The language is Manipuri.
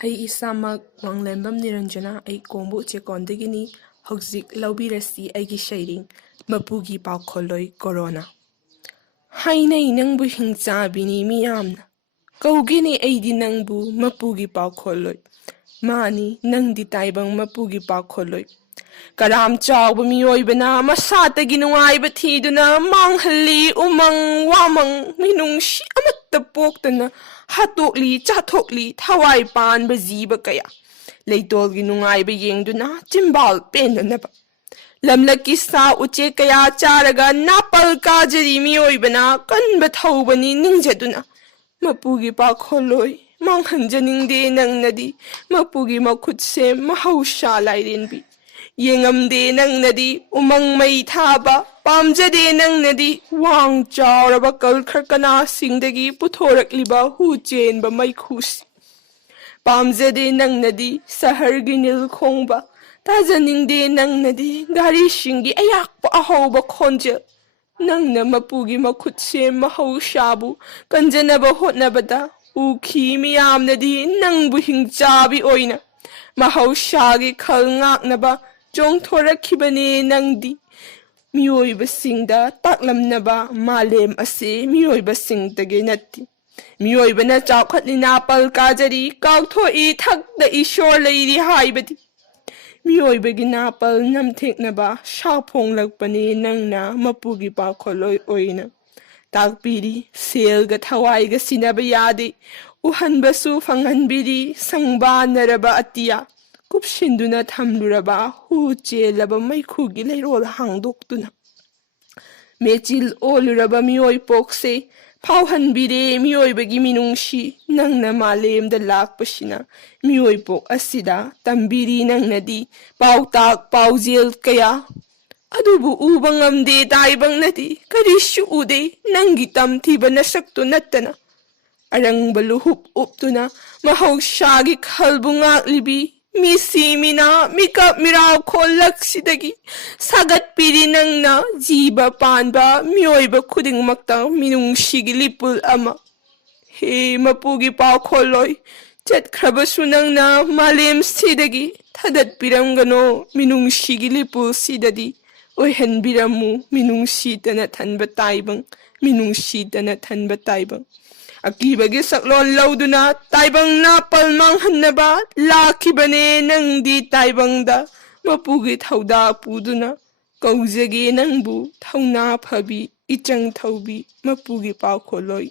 इसामक Wanglembam Niranjana कोंबू चेकोंदगिनी हौजिक लौबिरसी शैरिंग Mapugi paokholoi corona हाइनै नंबु हिंचाबिनी मियामना कौगेने ऐदि नंबु Mapugi paokholoi मानी नंदी ताइबंग Mapugi paokholoi कराम चाव मियोइबना मसातगी नुंगाइबा थीदुना मांगहल्ली उमंग वामंग मिनुंगशी अमत्त पोक्तना हातोकली चाथोकली थवाई पानबा जीबा कया लेतोलगी नुंगाइबा येंगदुना चिंबाल पेननबा लमलकी सा उचे कया चारगा नापल काजरी मियोइबना कनबा थौबनी निंगजदुना Mapugi paokholoi मांगहंजनिंगदे नंगनदी Mapugi मखुतसे महौशा लाइरेनबी येंगमदे नंगनदी उमंग मई थाबा पामजदे नंगनदी वांग चावरबा कलखरकना सिंगदगी पुथोरकलिबा हुचेनबा मैखुसी पामजदे नंगनदी सहरगी नील खोंबा ताजनिंगदे नंगनदी गारी सिंगी अयाकपा अहौबा खोंजेल नंगना Mapugi मखुतसे महौशाबु कंजनबा होटनबदा उखी मियामनदी नंगबु हिंचाबी ओइना महौशागी खल ngaknaba जोंथोरखिबने नंगदी मियोइबसिंगदा ताकलमनबा मालेम असे मियोइबसिंगदगे नत्ति मियोइबना चावखतलिना पल काजरी काउथोई थकदा ईश्वर लैरी हाइबदी मियोइबगी नापल नमथेकनबा शाफोंगलकपने नंगना Mapugi paokholoi ओइना ताकपीरी सेलगा थवाइगा सिनबा यादे उहनबसु फंगहनबिरी संबानरबा अतिया कुपसिंदुना थमलुरबा हुचेलबा मैखुगी लैरोल हांगदोक्तुना मेचिल ओलुरबा मियोइ पोक्से फावहनबिरे मियोइबगी मिनुंगशी नंगना मालेमदा लाकपसिना मियोइ पोक असिदा तंबिरी नंगनदी पाउताक पाउजेल कया अदुबु उबा ngamde ताइबंगनदी करिसु उदे नंगी तमथिबा नसक्तु नत्तना अरंगबा लुहुप उपतुना महौशागी खलबु ngaklibi मिसी मिना मिकप मिराव खोलक्सिदगी सागतपिरी नंगना जीबा पानबा मियोइबा खुदिंगमक्ता मिनुंगशिगी लिपुल अमा हे Mapugi paokholoi चटख्रबसु नंगना मालेम सिदगी थदतपिरंगनो मिनुंगशिगी लिपुल सिददी ओइहनबिरमु मिनुंगशीतना थनबा ताइबंग मिनुंगशीतना थनबा ताइबंग अकीबगे सकलोन लौदुना ताइबंग नापल मांगहन्नबा लाखिबने नंगदी ताइबंगदा Mapugi थौदा पुदुना कौजगे नंगबु थौना फबी इचंग थौबी Mapugi paokholoi